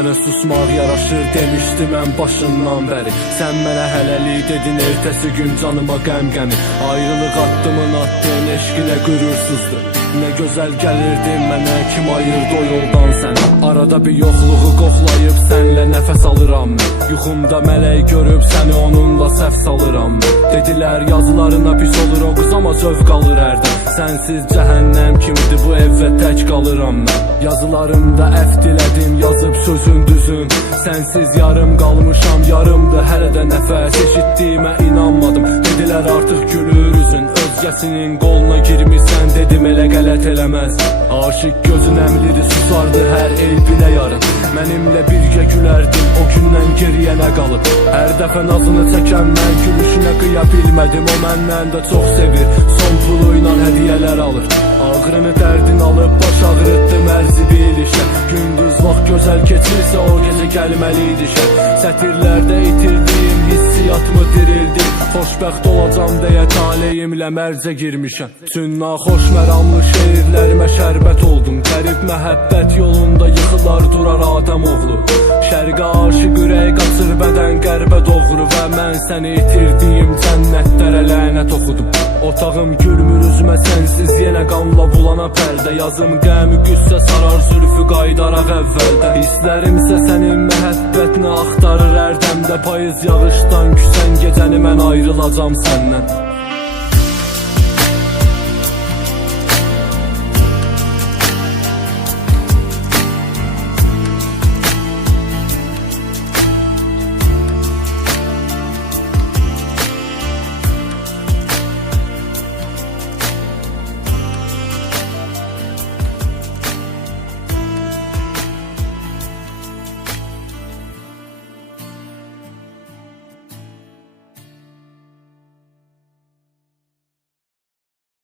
sənə susmaq yaraşır demişdim ən başından bəri. Sən mənə hələlik dedin, ertəsi gün canıma qəm-qəmi. Ayrılıq addımın attığın eşqinə qürursuzdur. Nə gözəl gəlirdin mənə, kim ayırdı o yoldan səni. Arada bir yoxluğu qoxlayıb sənlə nəfəs alıram mən. Yuxumda mələk görüb səni onunla səhv salıram mən. Dedilər yazılarına pis olur o qız, amma zövq alır hərdən. Sənsiz cəhənnəm kimidir bu ev və tək qalıram mən. Yazılarımda əfv dilədim, yazıb sözün düzün. Sənsiz yarım qalmışam, yarımdır hələ də nəfəs. Eşitdiyimə inanmadım, dedilər artıq gülür üzün. Özgəsinin qoluna girmişsən, dedim elə qələt eləməz. Aşıq gözün əmlidir, susardı hər eybinə yarın. Mənimlə birgə gülərdin, o gündən geriyə nə qalıb? Hər dəfə nazını çəkən mən gülüşünə qıya bilmədim. O məndən də çox sevir, son pulu ilə hədiyələr alır. Ağrını dərdin alıb, baş ağrıtdım ərzi bilişə. Gündüz vaxt gözəl keçirsə, o gecə gəlməliydi şər. Sətirlərdə itirdiyim hissiyatımı dirildim. Xoşbəxt olacam deyə taleyimlə mərcə girmişəm. Bütün naxoş məramlı şeirlərimə şərbət oldum. Qərib məhəbbət yolunda yıxılar durar Adəm oğlu. Şərqə aşıq ürək qaçır bədən qərbə doğru. Və mən səni itirdiyim cənnətlərə lənət oxudum. Otağım gülmür üzümə sənsiz, yenə qanla bulana pərdə. Yazım qəmi qüssə sarar zülfü qaydaraq əvvəldə. Hisslərimsə sənin məhəbbətini axtarır ərdəmdə. Payız yağışdan küsən gecəni mən ayrılacam səndən.